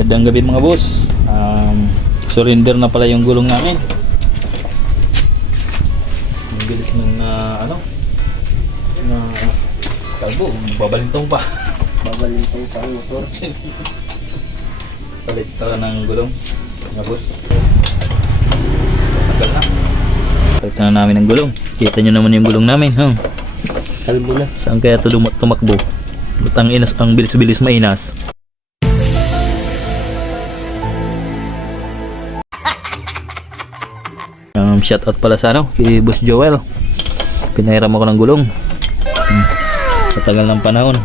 Gandang gabi mga boss. Surrender na pala yung gulong namin. Ang bilis ng kalbo, babalintong pa. Babalintong pa ang motor. Palit ka ng gulong mga boss. Tagal na. Palit na namin ng gulong. Kita nyo naman yung gulong namin, huh? Kalbo na. Saan kaya ito tumakbo? Ba't ang inas, ang bilis-bilis mainas? Shout out pala sa kay Boss Joel. Pinahiram ako ng gulong. Sa tagal ng panahon.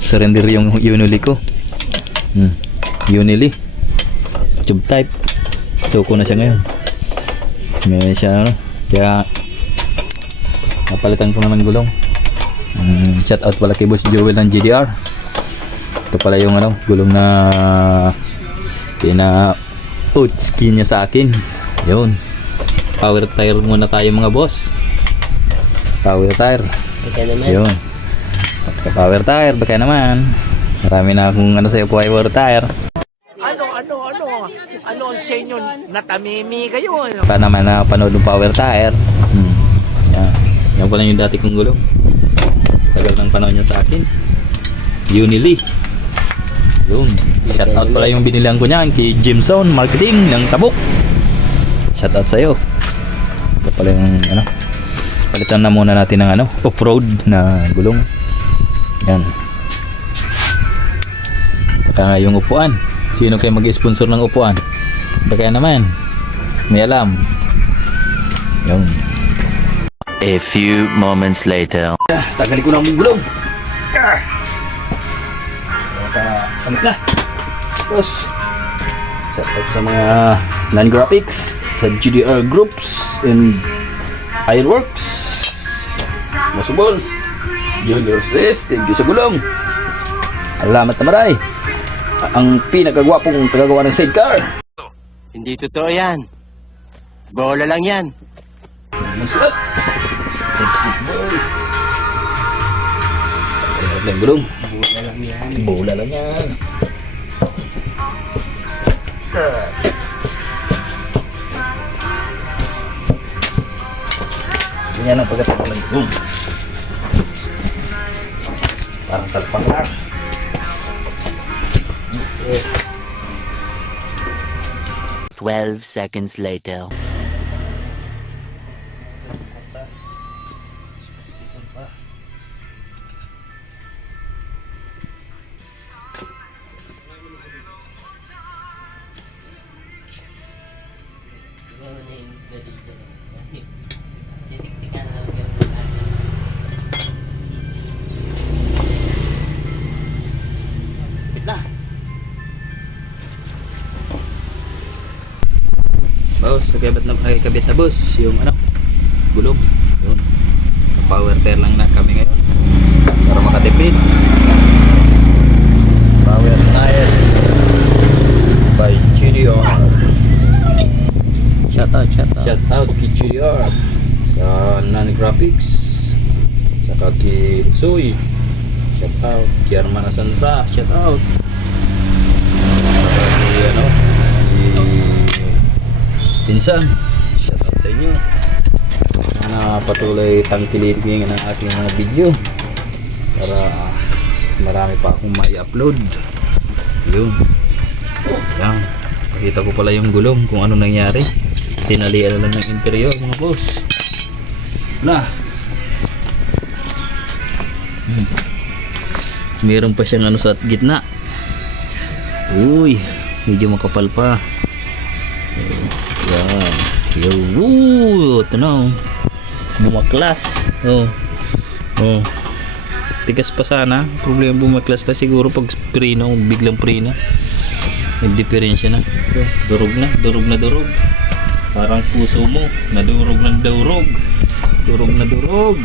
Surrender yung Unili ko. Unili. Tube type. Suko na siya ngayon. Ngayon siya kaya napalitan ko na ng gulong. Shout out pala kay Boss Joel ng GDR. Ito pala yung gulong na pina-utski niya sa akin. Yun. Power tire muna tayo mga boss. Power tire. Baka naman. Yun. Power tire, baka naman. Marami na akong sa'yo power tire. Ano ang sa inyo? Natamimi kayo. Baka naman na panood ng power tire. Yan pala yung dati kong gulong. Tagal ng panahon niya sa akin. Unili. Yun. Shout out pala yung binilihan ko niyan kay Jimson Marketing ng Tabuk. Shout out sa'yo. Ito pala yung palitan na muna natin ng off-road na gulong. Yan. Baka yung upuan. Sino kayo mag-sponsor ng upuan? Baka naman. May alam. Yun. A few moments later. Tagali ko na ang gulong. Kamit na. Tapos shout out sa mga Land Graphics, sa GDR Groups and Ironworks, Masubol, Junior's List. Thank you sa gulong. Alamat na maray. Ang pinakagwapong tagagawa ng sidecar. Hindi totoo yan. Bola lang yan. Magsulat. Sip boy. Ang lang gulong. Bola lang yan. Bola lang yan. Ganyan ang pagkatapos ng gulong. Parang talpang lang. 12 seconds later. Boss, kabit na boss yung gulong. Yun. Power tire lang na kami ngayon para makatipid. Power tire by GDR. Shout out kay GDR sa Nan Graphics, saka kay Soy. Shout out kay Arman Asansa. Shout out Pinsan, shout out sa inyo. Sana patuloy tangkilikin ang aking mga video para marami pa akong mai-upload. Yun. Yan. Pakita ko pala yung gulong kung ano nangyari. Tinalian lang ng interior mga boss. Wala. Meron pa siyang sa gitna. Uy, medyo makapal pa. Yan. Ito na. Bumaklas. Tigas pa sana. Problema bumaklas na siguro pag preno, biglang preno. May diferensya na. Durog na. Parang puso mo. Nadurog ng durog. Durog na durog.